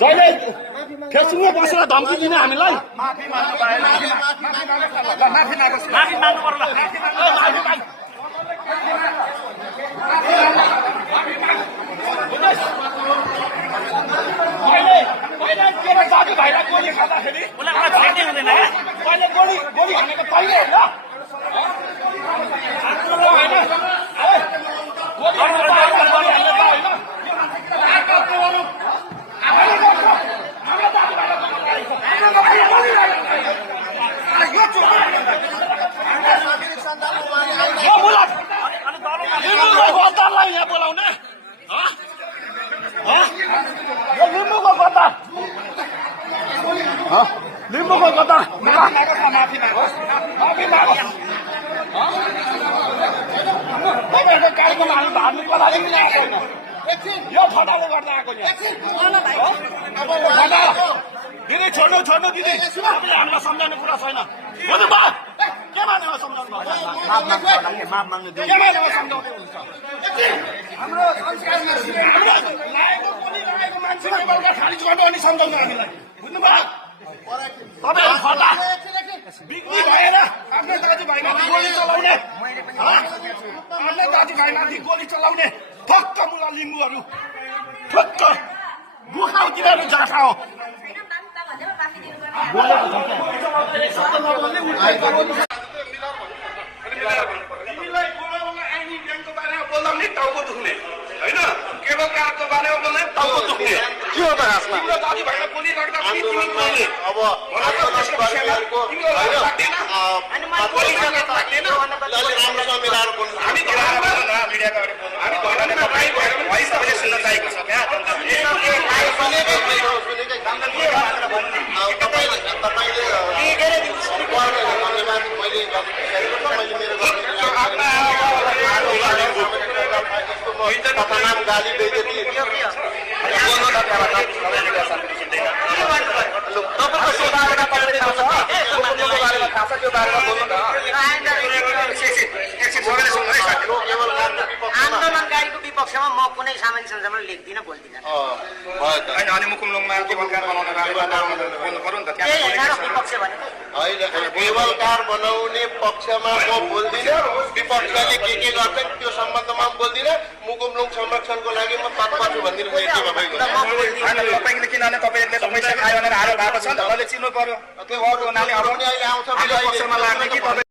जहिले फेसबुकमा बसेर धम्की दिने हामीलाई माफी माग्नु पर्ला दाजुभाइलाई गोली खाँदाखेरि पहिले गोली हानेको पहिले गद्दारलाई यहाँ बोलाउने लिम्बूको गद्दार लिम्बूको गद्दार तपाईँहरूको कार्यक्रम हामी भाग्नुको लागि पनि आएको होइन यो फटाले गर्दा आएको दिदी छोड्नु दिदी तपाईँले हामीलाई सम्झाउने कुरा छैन के मानेमा सम्झाउनु माफ माग्नु के मानेमा सम्झाउँदै हुन्छ हाम्रो लागेको मान्छे बेलुका खारिज गर्नु अनि सम्झाउनु हामीलाई बुझ्नुभयो तपाईँहरू फटा बिक्री भएर आफ्नै दाजुभाइमाथि गोली चलाउने आफ्नै दाजुभाइमाथि गोली चलाउने ठक्क मुला लिम्बूहरू ठक्क बुखाउतिरहरू जाठा हो तिमीलाई बोलाउन आइनी ब्याङ्कको बारेमा बोल्दा पनि टाउको दुख्ने होइन केबल कारको बारेमा बोल्दा पनि टाउको दुख्ने के हो त खासमा तिम्रो दाजुभाइलाई बोली राख्दा पनि तिमी बोल्ने अब हामी नाम गाली आन्दोलनकारीको विपक्षमा म कुनै सामाजिक सञ्जालमा लेख्दिनँ बोल्दिनँ अनि मुकुमलङमा केबलकार बनाउन बोल्नु पर्यो नि त विपक्ष भनेको होइन केबल कार बनाउने पक्षमा म बोल्दिनँ विपक्षले के गर्छन् त्यो सम्बन्धमा बोल्दिनँ मुकुमलुङ संरक्षणको लागि म तत्पर छु भनिदिनु तपाईँले किनभने तपाईँले पैसा खायो भनेर हारेर भएको छ नि त चिन्नु पर्यो त्यो अरू हुनाले अब अहिले आउँछ पक्षमा लाग्ने कि तपाईँ